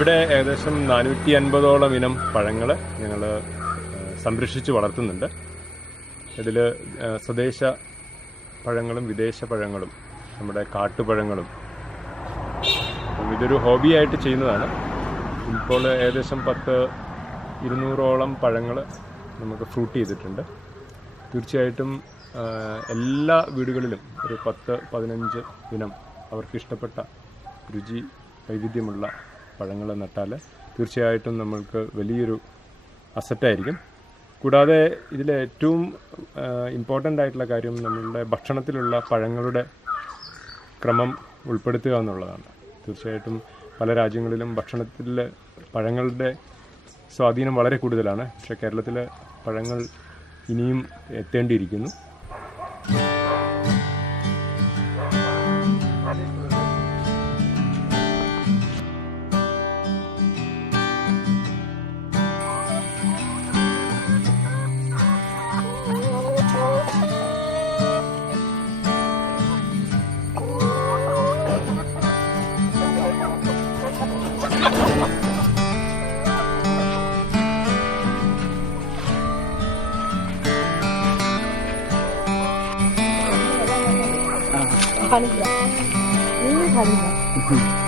ഇവിടെ ഏകദേശം 450ഓളം ഇനം പഴങ്ങൾ ഞങ്ങൾ സംരക്ഷിച്ച് വളർത്തുന്നുണ്ട്. ഇതിൽ സ്വദേശ പഴങ്ങളും വിദേശ പഴങ്ങളും നമ്മുടെ കാട്ടുപഴങ്ങളും. ഇതൊരു ഹോബിയായിട്ട് ചെയ്യുന്നതാണ്. ഇപ്പോൾ ഏകദേശം 200ഓളം പഴങ്ങൾ നമുക്ക് ഫ്രൂട്ട് ചെയ്തിട്ടുണ്ട്. തീർച്ചയായിട്ടും എല്ലാ വീടുകളിലും ഒരു 10-15 ഇനം അവർക്ക് ഇഷ്ടപ്പെട്ട രുചി വൈവിധ്യമുള്ള പഴങ്ങൾ നട്ടാൽ തീർച്ചയായിട്ടും നമ്മൾക്ക് വലിയൊരു അസറ്റായിരിക്കും. കൂടാതെ ഇതിലെ ഏറ്റവും ഇമ്പോർട്ടൻ്റ് ആയിട്ടുള്ള കാര്യം നമ്മളുടെ ഭക്ഷണത്തിലുള്ള പഴങ്ങളുടെ ക്രമം ഉൾപ്പെടുത്തുക എന്നുള്ളതാണ്. തീർച്ചയായിട്ടും പല രാജ്യങ്ങളിലും ഭക്ഷണത്തിൽ പഴങ്ങളുടെ സ്വാധീനം വളരെ കൂടുതലാണ്. പക്ഷേ കേരളത്തിലെ പഴങ്ങൾ ഇനിയും എത്തേണ്ടിയിരിക്കുന്നു. 가리자. 가리자.